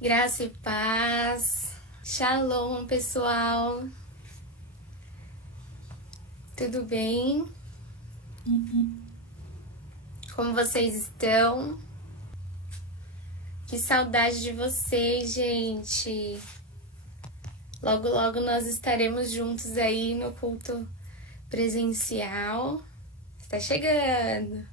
Graça e paz. Shalom, pessoal. Tudo bem? Como vocês estão? Que saudade de vocês, gente. Logo, logo nós estaremos juntos aí no culto presencial. Está chegando.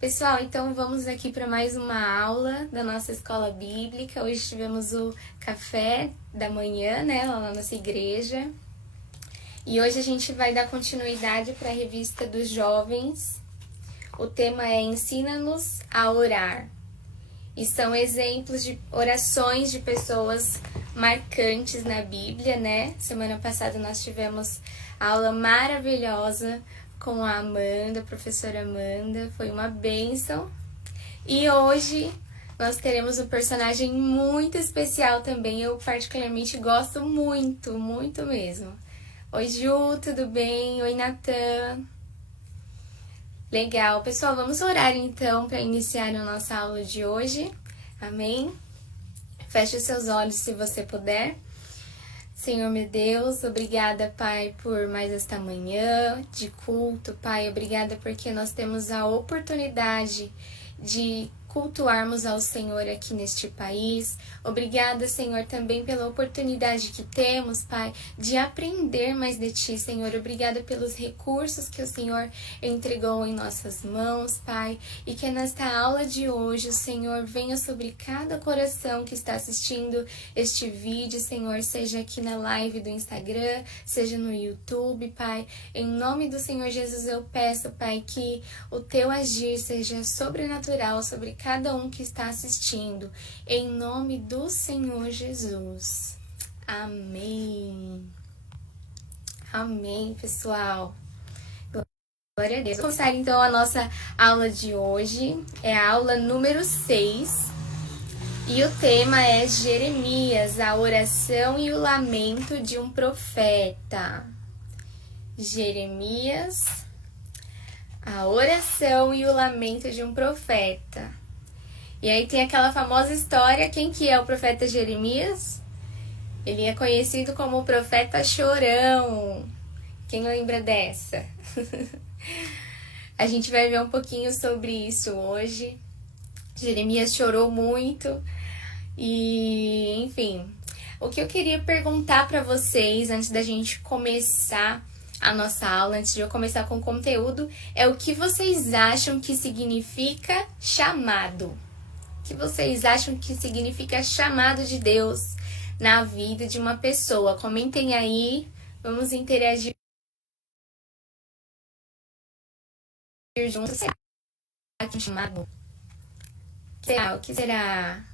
Pessoal, então vamos aqui para mais uma aula da nossa escola bíblica. Hoje tivemos o café da manhã, né, lá na nossa igreja. E hoje a gente vai dar continuidade para a revista dos jovens. O tema é Ensina-nos a orar. E são exemplos de orações de pessoas marcantes na Bíblia, né? Semana passada nós tivemos a aula maravilhosa com a Amanda, a professora Amanda, foi uma bênção. E hoje nós teremos um personagem muito especial também, eu particularmente gosto muito, muito mesmo. Oi Ju, tudo bem? Oi Natan. Legal, pessoal, vamos orar então para iniciar a nossa aula de hoje, amém? Feche os seus olhos se você puder. Senhor meu Deus, obrigada, Pai, por mais esta manhã de culto, Pai. Obrigada porque nós temos a oportunidade de cultuarmos ao Senhor aqui neste país. Obrigada, Senhor, também pela oportunidade que temos, Pai, de aprender mais de Ti, Senhor. Obrigada pelos recursos que o Senhor entregou em nossas mãos, Pai. E que nesta aula de hoje o Senhor venha sobre cada coração que está assistindo este vídeo, Senhor, seja aqui na live do Instagram, seja no YouTube, Pai. Em nome do Senhor Jesus eu peço, Pai, que o Teu agir seja sobrenatural sobre cada um que está assistindo, em nome do Senhor Jesus. Amém. Amém, pessoal. Glória a Deus. Vamos começar então a nossa aula de hoje. É a aula número 6. E o tema é Jeremias, a oração e o lamento de um profeta. Jeremias, a oração e o lamento de um profeta. E aí tem aquela famosa história, quem que é o profeta Jeremias? Ele é conhecido como o profeta chorão. Quem lembra dessa? A gente vai ver um pouquinho sobre isso hoje. Jeremias chorou muito e, enfim, o que eu queria perguntar para vocês antes da gente começar a nossa aula, antes de eu começar com o conteúdo, é o que vocês acham que significa chamado? O que vocês acham que significa chamado de Deus na vida de uma pessoa? Comentem aí, vamos interagir juntos. Será que chamado? O que será?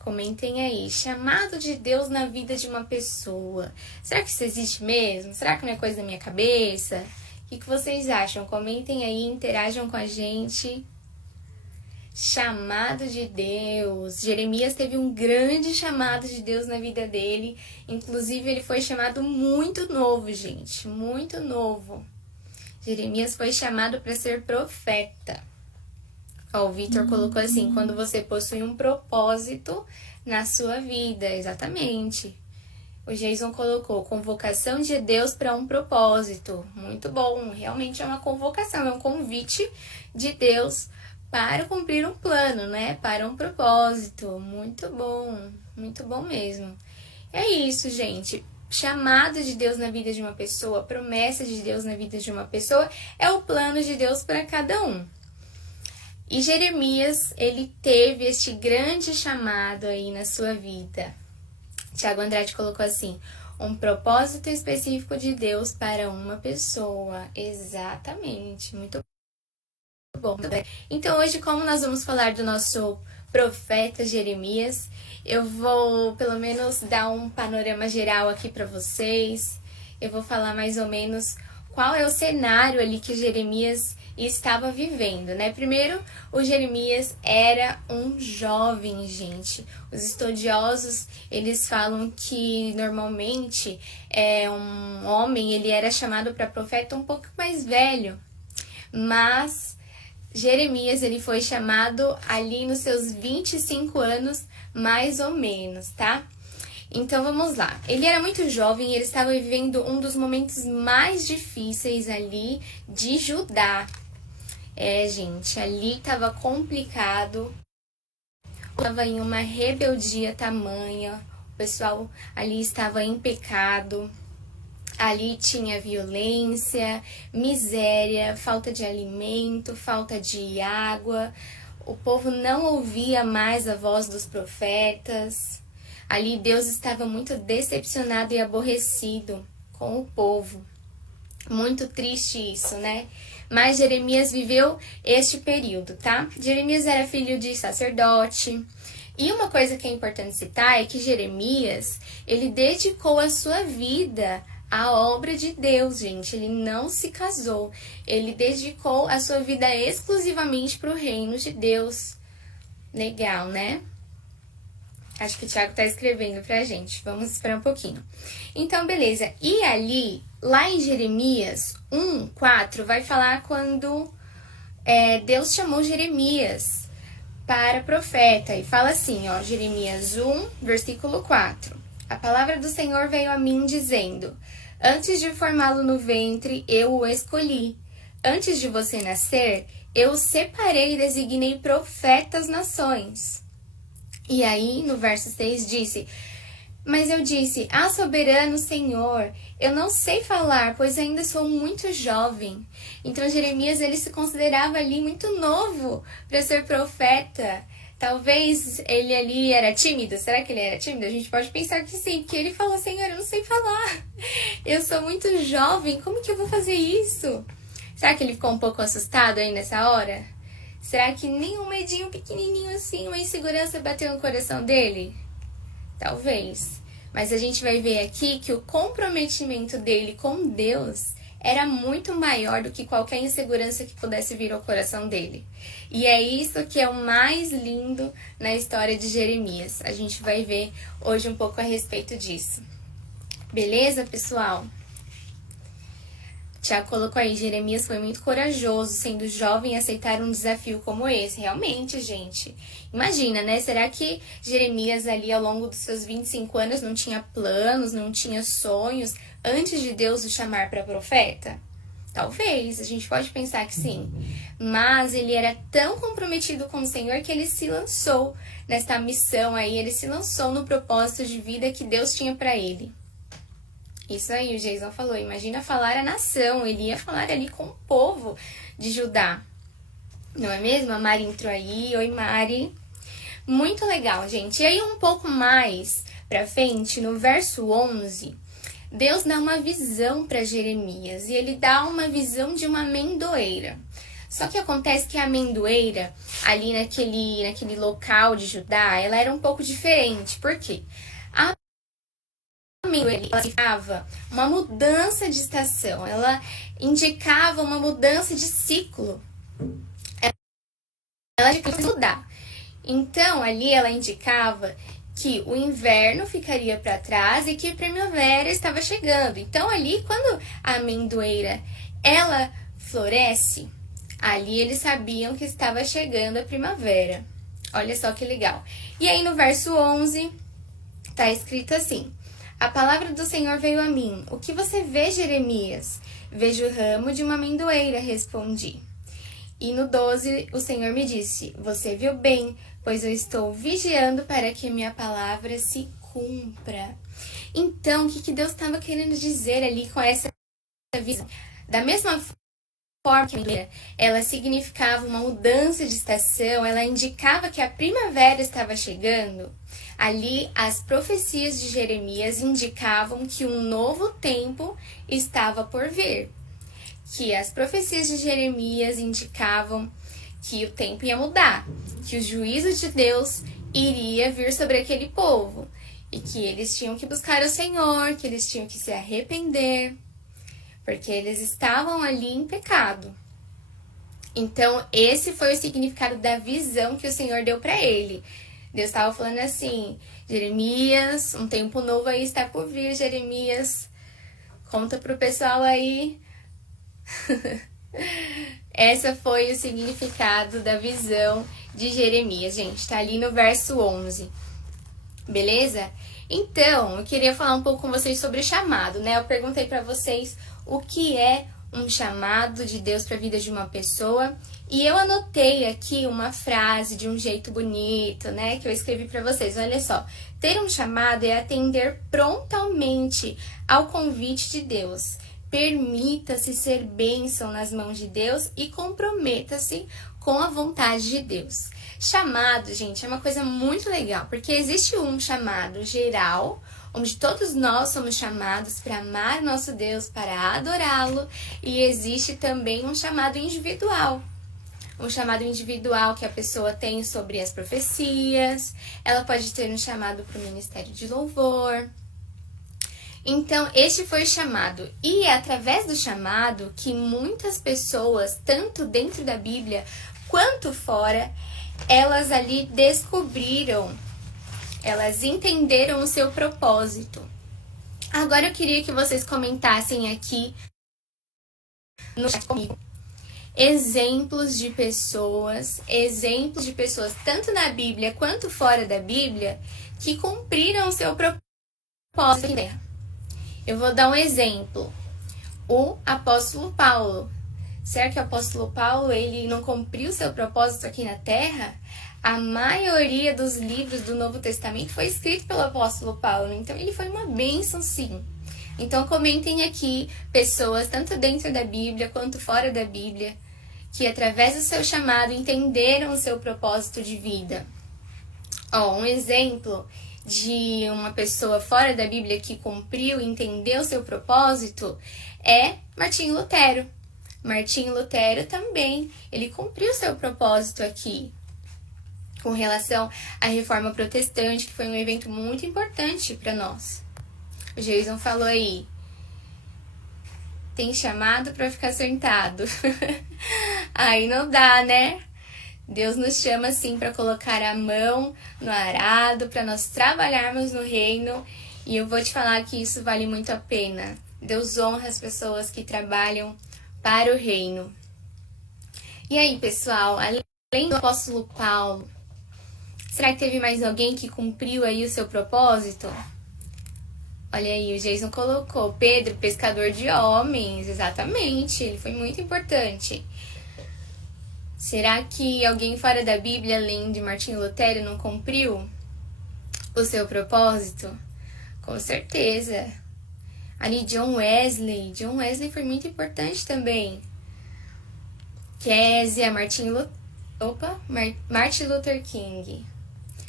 Comentem aí, chamado de Deus na vida de uma pessoa. Será que isso existe mesmo? Será que não é coisa da minha cabeça? O que vocês acham? Comentem aí, interajam com a gente. Chamado de Deus. Jeremias teve um grande chamado de Deus na vida dele. Inclusive, ele foi chamado muito novo, gente. Muito novo. Jeremias foi chamado para ser profeta. Ó, o Vitor colocou assim, quando você possui um propósito na sua vida. Exatamente. O Jason colocou convocação de Deus para um propósito. Muito bom. Realmente é uma convocação, é um convite de Deus para cumprir um plano, né? Para um propósito. Muito bom mesmo. É isso, gente. Chamado de Deus na vida de uma pessoa, promessa de Deus na vida de uma pessoa, é o plano de Deus para cada um. E Jeremias, ele teve este grande chamado aí na sua vida. Tiago Andrade colocou assim, um propósito específico de Deus para uma pessoa. Exatamente, muito bom. Então hoje, como nós vamos falar do nosso profeta Jeremias, eu vou pelo menos dar um panorama geral aqui para vocês. Eu vou falar mais ou menos qual é o cenário ali que Jeremias estava vivendo, né? Primeiro, o Jeremias era um jovem, gente. Os estudiosos, eles falam que normalmente um homem, ele era chamado para profeta um pouco mais velho, mas Jeremias, ele foi chamado ali nos seus 25 anos, mais ou menos, tá? Então, vamos lá. Ele era muito jovem e ele estava vivendo um dos momentos mais difíceis ali de Judá. Gente, ali estava complicado. Estava em uma rebeldia tamanha. O pessoal ali estava em pecado. Ali tinha violência, miséria, falta de alimento, falta de água. O povo não ouvia mais a voz dos profetas. Ali Deus estava muito decepcionado e aborrecido com o povo. Muito triste isso, né? Mas Jeremias viveu este período, tá? Jeremias era filho de sacerdote. E uma coisa que é importante citar é que Jeremias, ele dedicou a sua vida à obra de Deus, gente. Ele não se casou. Ele dedicou a sua vida exclusivamente para o reino de Deus. Legal, né? Acho que o Thiago tá escrevendo pra gente. Vamos esperar um pouquinho. Então, beleza. E ali, lá em Jeremias 1:4, vai falar quando Deus chamou Jeremias para profeta. E fala assim, ó, Jeremias 1, versículo 4. A palavra do Senhor veio a mim dizendo: antes de formá-lo no ventre, eu o escolhi. Antes de você nascer, eu o separei e designei profeta às nações. E aí, no verso 6, disse: mas eu disse, soberano Senhor, eu não sei falar, pois ainda sou muito jovem. Então, Jeremias, ele se considerava ali muito novo para ser profeta. Talvez ele ali era tímido. Será que ele era tímido? A gente pode pensar que sim, porque ele falou: Senhor, eu não sei falar. Eu sou muito jovem, como que eu vou fazer isso? Será que ele ficou um pouco assustado aí nessa hora? Será que nem um medinho pequenininho assim, uma insegurança bateu no coração dele? Talvez. Mas a gente vai ver aqui que o comprometimento dele com Deus era muito maior do que qualquer insegurança que pudesse vir ao coração dele. E é isso que é o mais lindo na história de Jeremias. A gente vai ver hoje um pouco a respeito disso. Beleza, pessoal? Tiago colocou aí, Jeremias foi muito corajoso, sendo jovem, aceitar um desafio como esse. Realmente, gente. Imagina, né? Será que Jeremias ali ao longo dos seus 25 anos não tinha planos, não tinha sonhos antes de Deus o chamar para profeta? Talvez, a gente pode pensar que sim. Mas ele era tão comprometido com o Senhor que ele se lançou nesta missão aí, ele se lançou no propósito de vida que Deus tinha para ele. Isso aí, o Jason falou, imagina falar a nação, ele ia falar ali com o povo de Judá. Não é mesmo? A Mari entrou aí, oi Mari. Muito legal, gente. E aí um pouco mais pra frente, no verso 11, Deus dá uma visão para Jeremias e ele dá uma visão de uma amendoeira. Só que acontece que a amendoeira, ali naquele local de Judá, ela era um pouco diferente. Por quê? A amendoeira, ela indicava uma mudança de estação, ela indicava uma mudança de ciclo. Ela indicava mudar. Então, ali ela indicava que o inverno ficaria para trás e que a primavera estava chegando. Então, ali, quando a amendoeira, ela floresce, ali eles sabiam que estava chegando a primavera. Olha só que legal. E aí, no verso 11, tá escrito assim: a palavra do Senhor veio a mim. O que você vê, Jeremias? Vejo o ramo de uma amendoeira, respondi. E no 12, o Senhor me disse: você viu bem, pois eu estou vigiando para que minha palavra se cumpra. Então, o que Deus estava querendo dizer ali com essa visão? Da mesma forma que ela significava uma mudança de estação, ela indicava que a primavera estava chegando. Ali, as profecias de Jeremias indicavam que um novo tempo estava por vir. Que as profecias de Jeremias indicavam que o tempo ia mudar, que o juízo de Deus iria vir sobre aquele povo e que eles tinham que buscar o Senhor, que eles tinham que se arrepender, porque eles estavam ali em pecado. Então, esse foi o significado da visão que o Senhor deu para ele. Deus estava falando assim: Jeremias, um tempo novo aí está por vir, Jeremias. Conta pro pessoal aí. Essa foi o significado da visão de Jeremias, gente. Tá ali no verso 11. Beleza? Então, eu queria falar um pouco com vocês sobre o chamado, né? Eu perguntei para vocês o que é um chamado de Deus para a vida de uma pessoa. E eu anotei aqui uma frase de um jeito bonito, né? Que eu escrevi para vocês. Olha só. Ter um chamado é atender prontamente ao convite de Deus. Permita-se ser bênção nas mãos de Deus e comprometa-se com a vontade de Deus. Chamado, gente, é uma coisa muito legal, porque existe um chamado geral, onde todos nós somos chamados para amar nosso Deus, para adorá-lo, e existe também um chamado individual. Um chamado individual que a pessoa tem sobre as profecias, ela pode ter um chamado para o ministério de louvor. Então, este foi o chamado. E é através do chamado que muitas pessoas, tanto dentro da Bíblia quanto fora, elas ali descobriram, elas entenderam o seu propósito. Agora eu queria que vocês comentassem aqui no chat comigo exemplos de pessoas tanto na Bíblia quanto fora da Bíblia, que cumpriram o seu propósito aqui na Terra. Eu vou dar um exemplo. O apóstolo Paulo. Será que o apóstolo Paulo ele não cumpriu seu propósito aqui na Terra? A maioria dos livros do Novo Testamento foi escrito pelo apóstolo Paulo. Então, ele foi uma bênção, sim. Então, comentem aqui pessoas, tanto dentro da Bíblia quanto fora da Bíblia, que através do seu chamado entenderam o seu propósito de vida. Ó, um exemplo de uma pessoa fora da Bíblia que cumpriu e entendeu seu propósito é Martinho Lutero. Martinho Lutero também, ele cumpriu seu propósito aqui com relação à Reforma Protestante, que foi um evento muito importante para nós. O Jason falou aí, tem chamado para ficar sentado. Aí não dá, né? Deus nos chama assim para colocar a mão no arado, para nós trabalharmos no reino, e eu vou te falar que isso vale muito a pena. Deus honra as pessoas que trabalham para o reino. E aí, pessoal, além do apóstolo Paulo, será que teve mais alguém que cumpriu aí o seu propósito? Olha aí, o Jason colocou Pedro, pescador de homens, exatamente, ele foi muito importante. Será que alguém fora da Bíblia, além de Martinho Lutero, não cumpriu o seu propósito? Com certeza. Ali, John Wesley foi muito importante também. Kézia, Martin Luther King.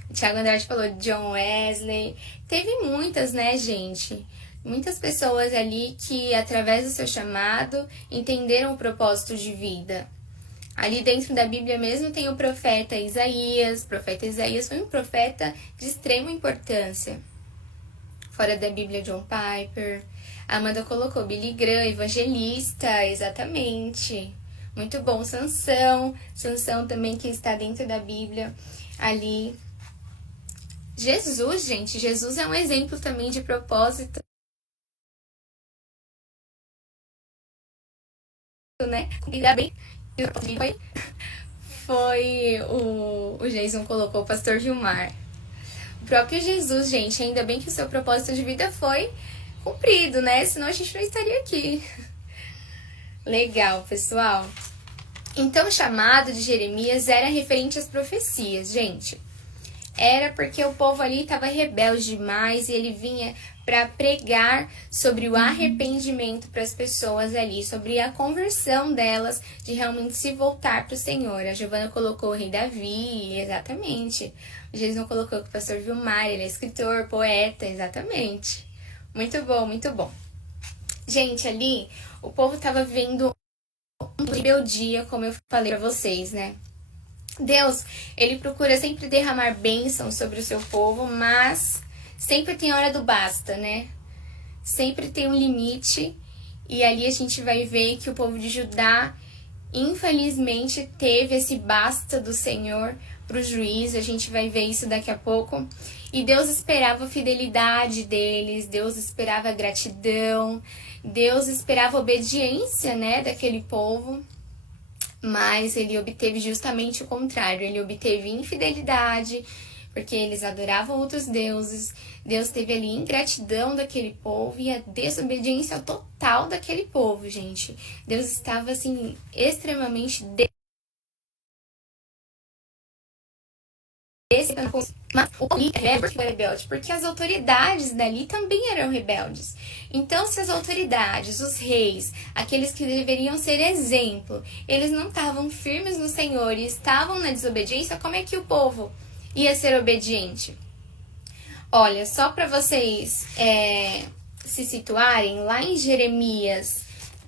O Thiago Andrade falou de John Wesley. Teve muitas, né, gente? Muitas pessoas ali que, através do seu chamado, entenderam o propósito de vida. Ali dentro da Bíblia mesmo tem o profeta Isaías. O profeta Isaías foi um profeta de extrema importância. Fora da Bíblia, John Piper. A Amanda colocou Billy Graham, evangelista, exatamente. Muito bom, Sansão. Sansão também que está dentro da Bíblia ali. Jesus, gente, Jesus é um exemplo também de propósito, né? Ainda bem que foi o Jason colocou, o pastor Vilmar. O próprio Jesus, gente, ainda bem que o seu propósito de vida foi cumprido, né? Senão a gente não estaria aqui. Legal, pessoal. Então, o chamado de Jeremias era referente às profecias, gente. Era porque o povo ali estava rebelde demais e ele vinha para pregar sobre o arrependimento para as pessoas ali, sobre a conversão delas, de realmente se voltar para o Senhor. A Giovana colocou o rei Davi, exatamente. O Jason colocou que o pastor Vilmar, ele é escritor, poeta, exatamente. Muito bom, muito bom. Gente, ali o povo estava vivendo uma rebeldia, como eu falei para vocês, né? Deus, ele procura sempre derramar bênção sobre o seu povo, mas sempre tem hora do basta, né? Sempre tem um limite, e ali a gente vai ver que o povo de Judá, infelizmente, teve esse basta do Senhor para o juízo. A gente vai ver isso daqui a pouco. E Deus esperava a fidelidade deles, Deus esperava a gratidão, Deus esperava a obediência, né, daquele povo. Mas ele obteve justamente o contrário, ele obteve infidelidade, porque eles adoravam outros deuses. Deus teve ali ingratidão daquele povo e a desobediência total daquele povo, gente. Deus estava, assim, extremamente mas o povo foi rebelde, porque as autoridades dali também eram rebeldes. Então, se as autoridades, os reis, aqueles que deveriam ser exemplo, eles não estavam firmes no Senhor e estavam na desobediência, como é que o povo ia ser obediente? Olha, só para vocês se situarem, lá em Jeremias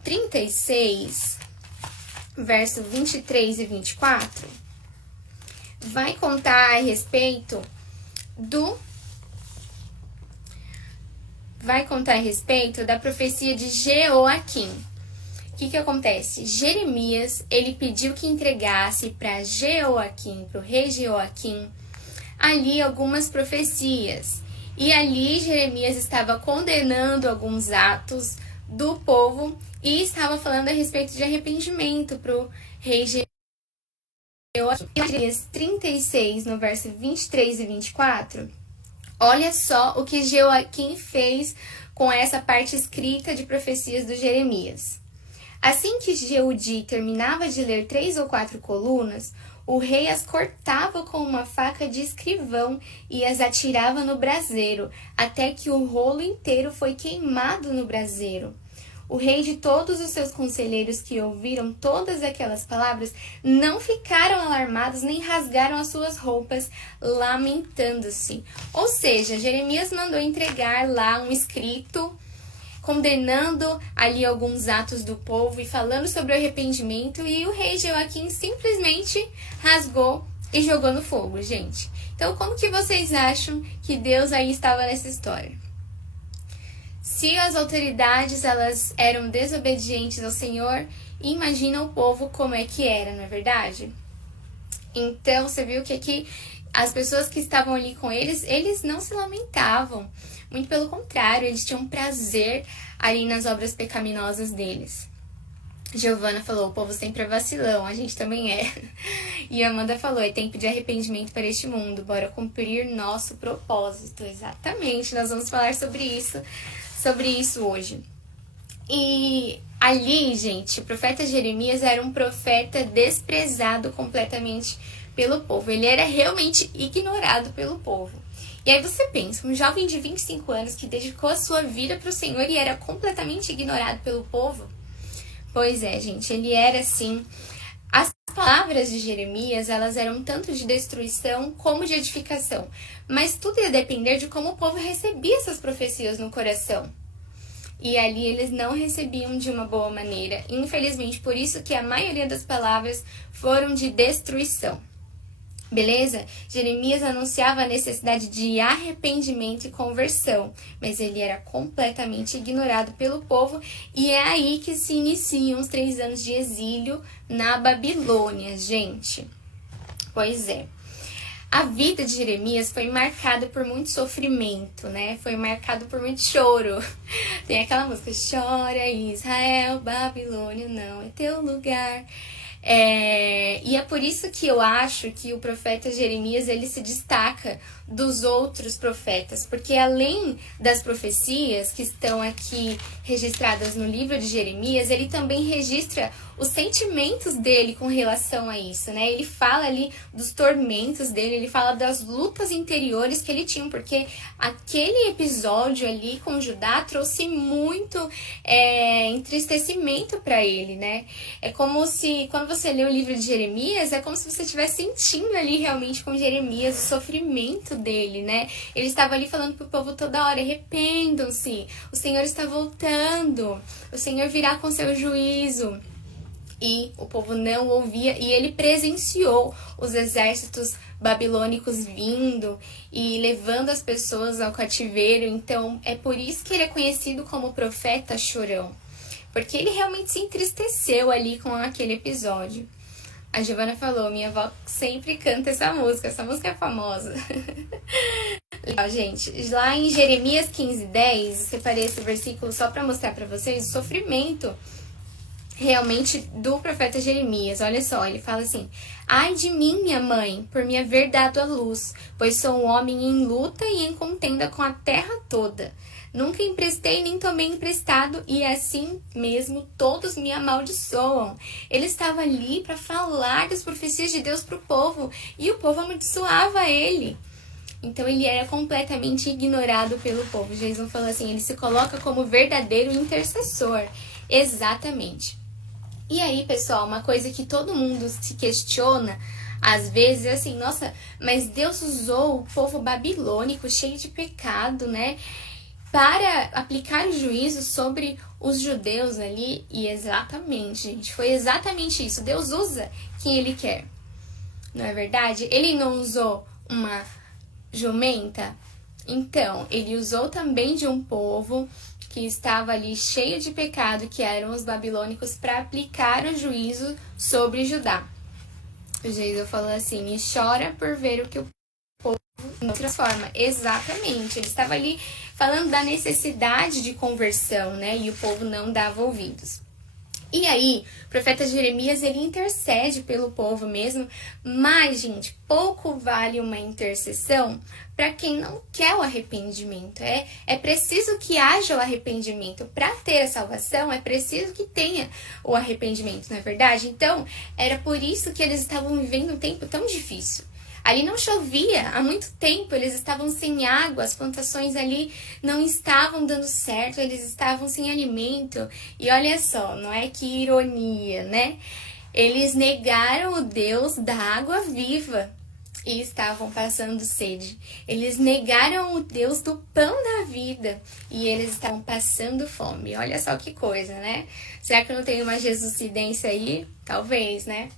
36, verso 23 e 24, vai contar a respeito da profecia de Jeoaquim. O que acontece? Jeremias, ele pediu que entregasse para Jeoaquim, para o rei Jeoaquim, ali algumas profecias. E ali Jeremias estava condenando alguns atos do povo e estava falando a respeito de arrependimento para o rei Jeoaquim. Em Jeremias 36, no verso 23 e 24, olha só o que Jeoaquim fez com essa parte escrita de profecias do Jeremias. Assim que Jeudi terminava de ler 3 ou 4 colunas, o rei as cortava com uma faca de escrivão e as atirava no braseiro, até que o rolo inteiro foi queimado no braseiro. O rei e todos os seus conselheiros que ouviram todas aquelas palavras não ficaram alarmados nem rasgaram as suas roupas, lamentando-se. Ou seja, Jeremias mandou entregar lá um escrito condenando ali alguns atos do povo e falando sobre o arrependimento, e o rei Jeoaquim simplesmente rasgou e jogou no fogo, gente. Então, como que vocês acham que Deus aí estava nessa história? Se as autoridades elas eram desobedientes ao Senhor, imagina o povo como é que era, não é verdade? Então, você viu que aqui as pessoas que estavam ali com eles não se lamentavam. Muito pelo contrário, eles tinham prazer ali nas obras pecaminosas deles. Giovana falou, o povo sempre é vacilão, a gente também é. E Amanda falou, é tempo de arrependimento para este mundo, bora cumprir nosso propósito. Exatamente, nós vamos falar sobre isso hoje. E ali, gente, o profeta Jeremias era um profeta desprezado completamente pelo povo. Ele era realmente ignorado pelo povo. E aí você pensa, um jovem de 25 anos que dedicou a sua vida para o Senhor e era completamente ignorado pelo povo? Pois é, gente, ele era assim. As palavras de Jeremias, elas eram tanto de destruição como de edificação. Mas tudo ia depender de como o povo recebia essas profecias no coração. E ali eles não recebiam de uma boa maneira. Infelizmente, por isso que a maioria das palavras foram de destruição. Beleza? Jeremias anunciava a necessidade de arrependimento e conversão, mas ele era completamente ignorado pelo povo, e é aí que se iniciam os 3 anos de exílio na Babilônia, gente. Pois é. A vida de Jeremias foi marcada por muito sofrimento, né? Foi marcado por muito choro. Tem aquela música, chora Israel, Babilônia não é teu lugar. E é por isso que eu acho que o profeta Jeremias ele se destaca dos outros profetas, porque além das profecias que estão aqui registradas no livro de Jeremias, ele também registra os sentimentos dele com relação a isso, né? Ele fala ali dos tormentos dele, ele fala das lutas interiores que ele tinha, porque aquele episódio ali com Judá trouxe muito entristecimento para ele, né? É como se, quando você lê o livro de Jeremias, é como se você estivesse sentindo ali realmente com Jeremias o sofrimento dele, né? Ele estava ali falando pro povo toda hora, arrependam-se, o Senhor está voltando, o Senhor virá com seu juízo. E o povo não ouvia, e ele presenciou os exércitos babilônicos vindo e levando as pessoas ao cativeiro. Então é por isso que ele é conhecido como profeta chorão, porque ele realmente se entristeceu ali com aquele episódio. A Giovana falou, minha avó sempre canta essa música é famosa. Legal, gente. Lá em Jeremias 15:10, separei esse versículo só para mostrar para vocês o sofrimento realmente do profeta Jeremias. Olha só, ele fala assim: ai de mim, minha mãe, por me haver dado à luz, pois sou um homem em luta e em contenda com a terra toda. Nunca emprestei nem tomei emprestado, e assim mesmo todos me amaldiçoam. Ele estava ali para falar das profecias de Deus para o povo, e o povo amaldiçoava ele. Então ele era completamente ignorado pelo povo. Jesus falou assim, ele se coloca como verdadeiro intercessor. Exatamente. E aí, pessoal, uma coisa que todo mundo se questiona, às vezes, é assim, nossa, mas Deus usou o povo babilônico, cheio de pecado, né, para aplicar o juízo sobre os judeus ali. E exatamente, gente, foi exatamente isso. Deus usa quem ele quer, não é verdade? Ele não usou uma jumenta? Então, ele usou também de um povo que estava ali cheio de pecado, que eram os babilônicos, para aplicar o juízo sobre Judá. O Jesus falou assim, e chora por ver o que o povo não transforma. Exatamente, ele estava ali falando da necessidade de conversão, né? E o povo não dava ouvidos. E aí, o profeta Jeremias, ele intercede pelo povo mesmo, mas, gente, pouco vale uma intercessão para quem não quer o arrependimento. É preciso que haja o arrependimento. Para ter a salvação, é preciso que tenha o arrependimento, não é verdade? Então, era por isso que eles estavam vivendo um tempo tão difícil. Ali não chovia há muito tempo, eles estavam sem água, as plantações ali não estavam dando certo, eles estavam sem alimento. E olha só, não é que ironia, né? Eles negaram o Deus da água viva e estavam passando sede. Eles negaram o Deus do pão da vida e eles estavam passando fome. Olha só que coisa, né? Será que não tem uma jesucidência aí? Talvez, né?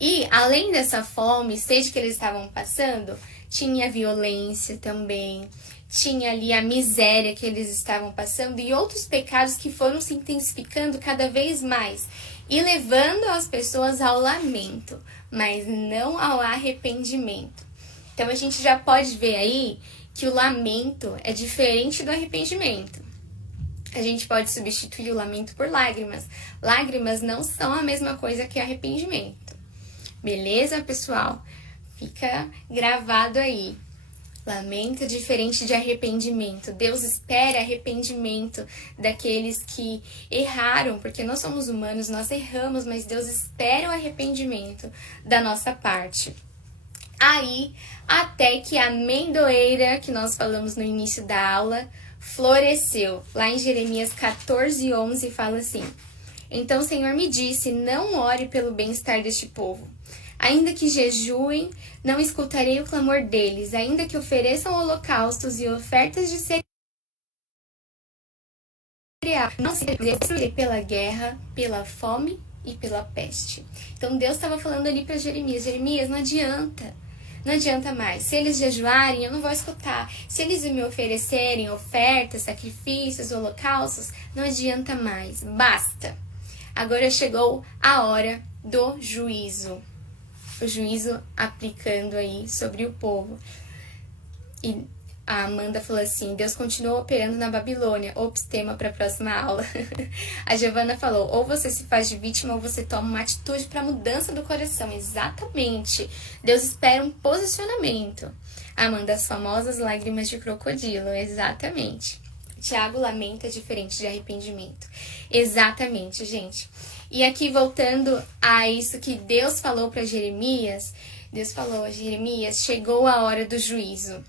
E, além dessa fome, sede que eles estavam passando, tinha violência também, tinha ali a miséria que eles estavam passando e outros pecados que foram se intensificando cada vez mais e levando as pessoas ao lamento, mas não ao arrependimento. Então, a gente já pode ver aí que o lamento é diferente do arrependimento. A gente pode substituir o lamento por lágrimas. Lágrimas não são a mesma coisa que arrependimento. Beleza, pessoal? Fica gravado aí. Lamento é diferente de arrependimento. Deus espera arrependimento daqueles que erraram, porque nós somos humanos, nós erramos, mas Deus espera o arrependimento da nossa parte. Aí, até que a amendoeira, que nós falamos no início da aula, floresceu. Lá em Jeremias 14:11 fala assim: então o Senhor me disse, não ore pelo bem-estar deste povo. Ainda que jejuem, não escutarei o clamor deles. Ainda que ofereçam holocaustos e ofertas de cereal, não se destruirei pela guerra, pela fome e pela peste. Então Deus estava falando ali para Jeremias. Jeremias, não adianta. Não adianta mais. Se eles jejuarem, eu não vou escutar. Se eles me oferecerem ofertas, sacrifícios, holocaustos, não adianta mais. Basta. Agora chegou a hora do juízo. O juízo aplicando aí sobre o povo. E a Amanda falou assim, Deus continua operando na Babilônia. Ops, tema para a próxima aula. A Giovana falou, ou você se faz de vítima ou você toma uma atitude para mudança do coração. Exatamente. Deus espera um posicionamento. Amanda, as famosas lágrimas de crocodilo. Exatamente. Tiago, lamenta diferente de arrependimento. Exatamente, gente. E aqui, voltando a isso que Deus falou para Jeremias, Deus falou a Jeremias, chegou a hora do juízo.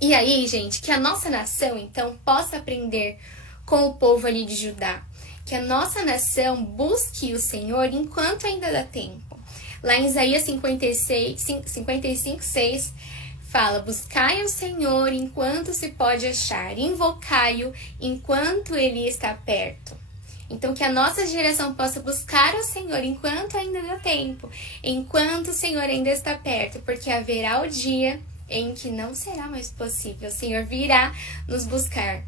E aí, gente, que a nossa nação, então, possa aprender com o povo ali de Judá. Que a nossa nação busque o Senhor enquanto ainda dá tempo. Lá em Isaías 55:6, fala, buscai o Senhor enquanto se pode achar, invocai-o enquanto ele está perto. Então, que a nossa geração possa buscar o Senhor enquanto ainda dá tempo, enquanto o Senhor ainda está perto, porque haverá o dia em que não será mais possível. O Senhor virá nos buscar,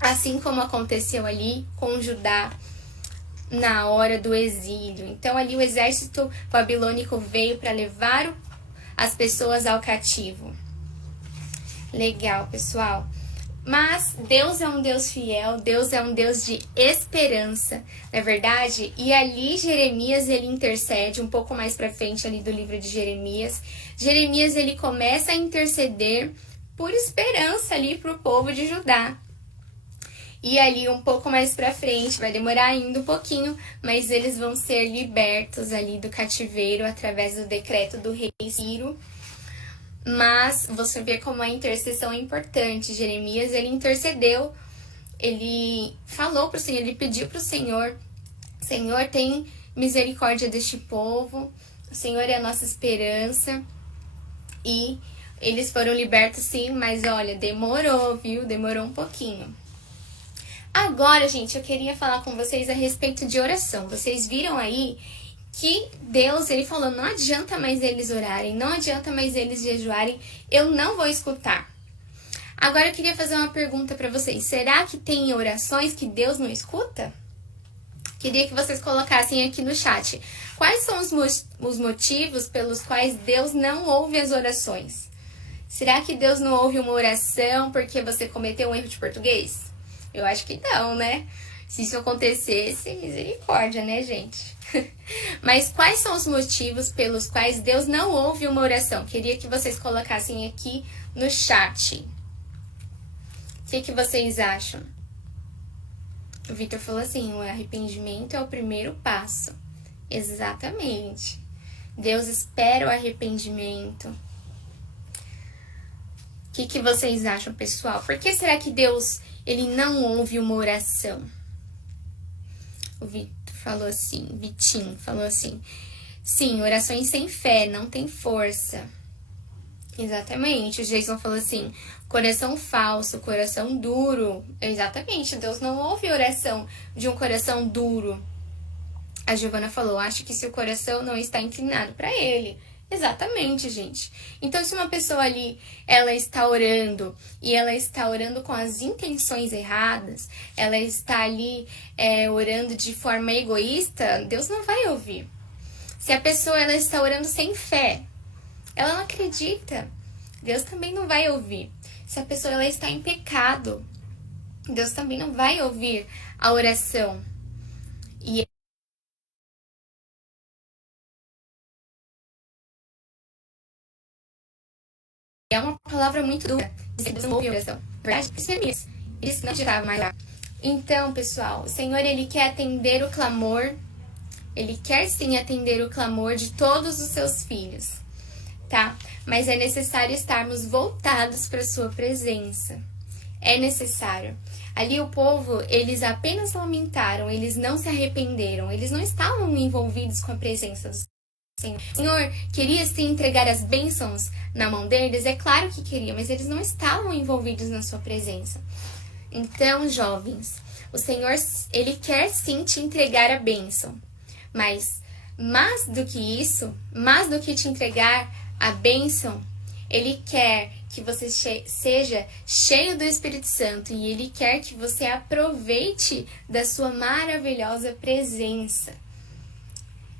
assim como aconteceu ali com Judá na hora do exílio. Então, ali o exército babilônico veio para levar as pessoas ao cativo. Legal, pessoal. Mas Deus é um Deus fiel, Deus é um Deus de esperança, não é verdade? E ali Jeremias, ele intercede um pouco mais pra frente ali do livro de Jeremias. Jeremias, ele começa a interceder por esperança ali pro povo de Judá. E ali um pouco mais pra frente, vai demorar ainda um pouquinho, mas eles vão ser libertos ali do cativeiro através do decreto do rei Ciro. Mas você vê como a intercessão é importante. Jeremias, ele intercedeu, ele falou pro Senhor, ele pediu pro Senhor: Senhor, tem misericórdia deste povo, o Senhor é a nossa esperança. E eles foram libertos sim, mas olha, demorou, viu? Demorou um pouquinho. Agora, gente, eu queria falar com vocês a respeito de oração. Vocês viram aí que Deus, ele falou, não adianta mais eles orarem, não adianta mais eles jejuarem, eu não vou escutar. Agora eu queria fazer uma pergunta para vocês. Será que tem orações que Deus não escuta? Queria que vocês colocassem aqui no chat. Quais são os motivos pelos quais Deus não ouve as orações? Será que Deus não ouve uma oração porque você cometeu um erro de português? Eu acho que não, né? Se isso acontecesse, misericórdia, né, gente? Mas quais são os motivos pelos quais Deus não ouve uma oração? Queria que vocês colocassem aqui no chat. O que vocês acham? O Vitor falou assim, o arrependimento é o primeiro passo. Exatamente. Deus espera o arrependimento. O que vocês acham, pessoal? Por que será que Deus, ele não ouve uma oração? O Vitinho falou assim, sim, orações sem fé não tem força. Exatamente. O Jason falou assim, coração falso, coração duro. Exatamente, Deus não ouve oração de um coração duro. A Giovana falou, acho que se o coração não está inclinado para ele. Exatamente, gente. Então, se uma pessoa ali, ela está orando, e ela está orando com as intenções erradas, ela está ali orando de forma egoísta, Deus não vai ouvir. Se a pessoa, ela está orando sem fé, ela não acredita, Deus também não vai ouvir. Se a pessoa, ela está em pecado, Deus também não vai ouvir a oração. E é uma palavra muito dura, dizer que Deus não ouve a oração. Na verdade, isso é isso. Eles não dirá mais lá. Então, pessoal, o Senhor, ele quer atender o clamor. Ele quer sim atender o clamor de todos os seus filhos, tá? Mas é necessário estarmos voltados para a sua presença. É necessário. Ali o povo, eles apenas lamentaram, eles não se arrependeram, eles não estavam envolvidos com a presença do Senhor. O Senhor queria sim entregar as bênçãos na mão deles, é claro que queria, mas eles não estavam envolvidos na sua presença. Então, jovens, o Senhor, ele quer sim te entregar a bênção, mas mais do que isso, mais do que te entregar a bênção, ele quer que você seja cheio do Espírito Santo e ele quer que você aproveite da sua maravilhosa presença.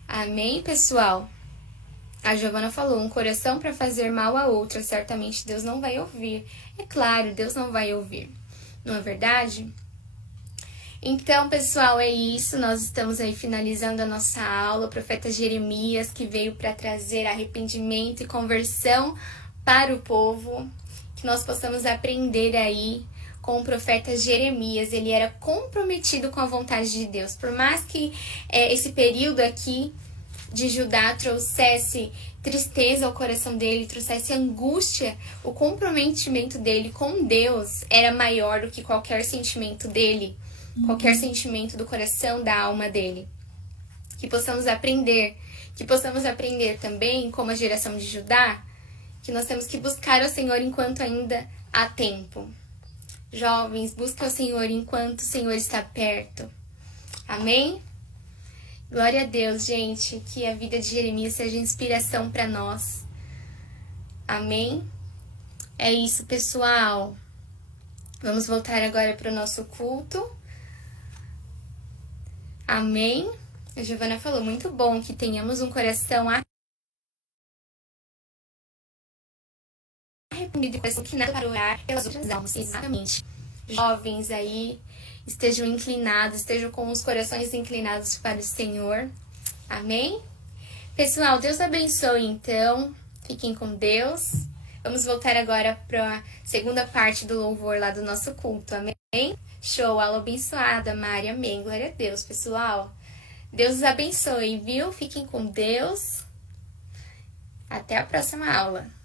Amém, pessoal? A Giovana falou, um coração para fazer mal a outra, certamente Deus não vai ouvir. É claro, Deus não vai ouvir. Não é verdade? Então, pessoal, é isso. Nós estamos aí finalizando a nossa aula. O profeta Jeremias, que veio para trazer arrependimento e conversão para o povo. Que nós possamos aprender aí com o profeta Jeremias. Ele era comprometido com a vontade de Deus. Por mais que esse período aqui de Judá trouxesse tristeza ao coração dele, trouxesse angústia, o comprometimento dele com Deus era maior do que qualquer sentimento dele, qualquer sentimento do coração, da alma dele. Que possamos aprender também, como a geração de Judá, que nós temos que buscar o Senhor enquanto ainda há tempo. Jovens, busquem o Senhor enquanto o Senhor está perto. Amém? Glória a Deus, gente, que a vida de Jeremias seja inspiração para nós. Amém? É isso, pessoal. Vamos voltar agora para o nosso culto. Amém? A Giovana falou, muito bom que tenhamos um coração arrependido e coração inclinado para orar pelas outras almas. Exatamente. jovens aí estejam inclinados, estejam com os corações inclinados para o Senhor. Amém? Pessoal, Deus abençoe então. Fiquem com Deus. Vamos voltar agora para a segunda parte do louvor lá do nosso culto. Amém? Show, aula abençoada, Mari. Amém. Glória a Deus, pessoal. Deus os abençoe, viu? Fiquem com Deus. Até a próxima aula.